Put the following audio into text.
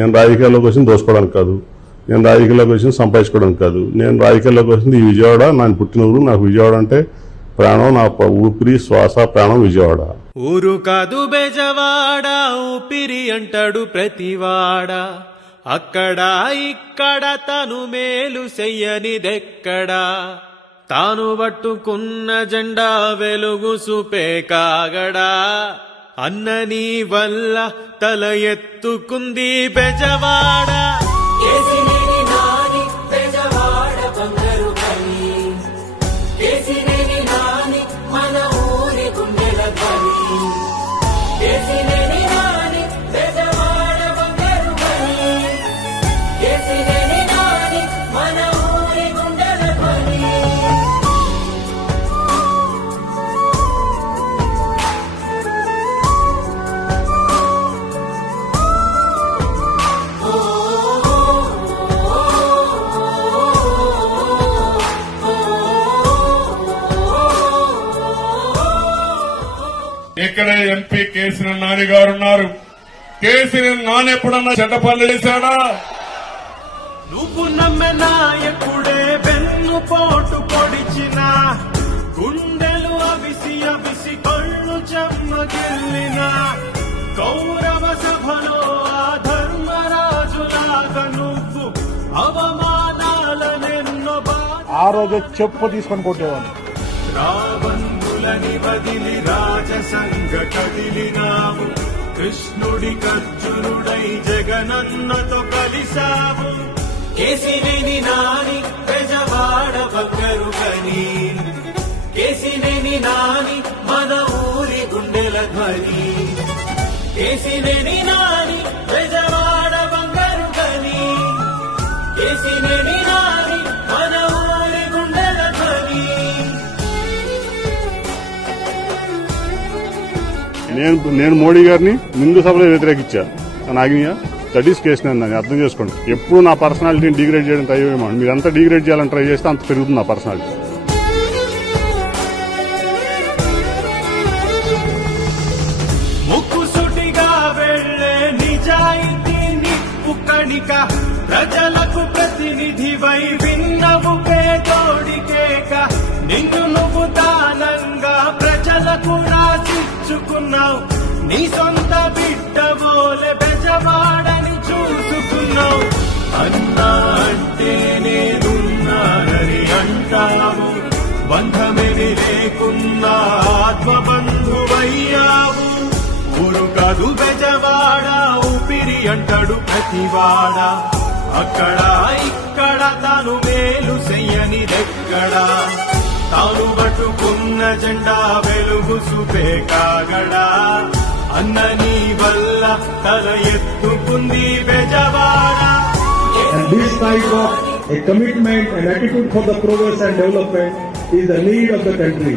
నేను రాజకీయాల్లోకి వచ్చింది దోసుకోవడానికి కాదు, నేను రాజకీయాల్లోకి వచ్చింది సంపాదించుకోవడానికి కాదు. నేను రాజకీయాల్లోకి వచ్చింది ఈ విజయవాడ, నాకు పుట్టిన ఊరు. నాకు విజయవాడ అంటే ప్రాణం, నా ఊపిరి శ్వాస ప్రాణం విజయవాడ. ఊరు కాదు బెజవాడ, ఊపిరి అంటాడు ప్రతివాడ. అక్కడ ఇక్కడ తను మేలు చెయ్యనిదెక్కడా, తాను పట్టుకున్న జెండా వెలుగు చూపే కాగడా. అన్నని వల్ల తల ఎత్తుకుంది బెజవాడ. ఇక్కడ ఎంపీ కేసీఆర్ నాని గారు ఉన్నారు. కేసీఆర్ నాని ఎప్పుడన్నా చెడ్డ పనులు చేశాడా? నువ్వు నమ్మె నాయకుడే వెన్ను పోటు పొడిచిన, గుండెలు అవిసి అవిసి కళ్ళు చెమ్మగిల్లిన, కౌరవ సభలో ఆ ధర్మరాజులాగా నువ్వు అవమానాలనెన్నో ఆ రోజు చెప్పు తీసుకొని కొట్టేవాడు. రావణులని వదిలి రాజసంగ కదిలినావు, కృష్ణుడి కర్జునుడై జగనన్నతో కలిశావు. కేసినేని నాని బెజవాడ బంగారు కని, కేసినేని నాని మన ఊరి గుండెల ధ్వని. కేసినేని నాని బెజవాడ బంగారు కని, కేసినేని నాని మన ఊరి గుండెల ధ్వని. నేను మోడీ గారిని ముందు సభలో వ్యతిరేకించాను. నాగినియా దట్ ఈస్ కేసు. నేను అర్థం చేసుకోండి. ఎప్పుడు నా పర్సనాలిటీని డిగ్రేడ్ చేయడం ట్రై చేయమని, మీరు ఎంత డిగ్రేడ్ చేయాలని ట్రై చేస్తే అంత పెరుగుతుంది నా పర్సనాలిటీ. ముక్కుసుటిగా వెళ్లే నిజాయితీ నిప్పు కణిక, ప్రజలకు ప్రతినిధివై విన్నవు పేదోడికేక. నిన్ను నువ్వు దానంగా ప్రజలకు రాసిచ్చుకున్నావు, నీ సొంత బిడ్డవోలే బెజవాడని చూసుకున్నావు. అన్నా అంటే నేనున్నానని అంటావు, బంధమేమి లేకున్నా ఆత్మబంధువయ్యావు. ఊరు కాదు బెజవాడ, ఊపిరి అంటాడు ప్రతివాడ. అక్కడ ఇక్కడ తాను మేలు చెయ్యనిదెక్కడా, తాను పట్టుకున్న జెండా వెలుగు చూపే కాగడా. అన్నని వల్ల తల ఎత్తుకుంది Bezawada. And this type of a commitment and attitude for the progress and development is the need of the country.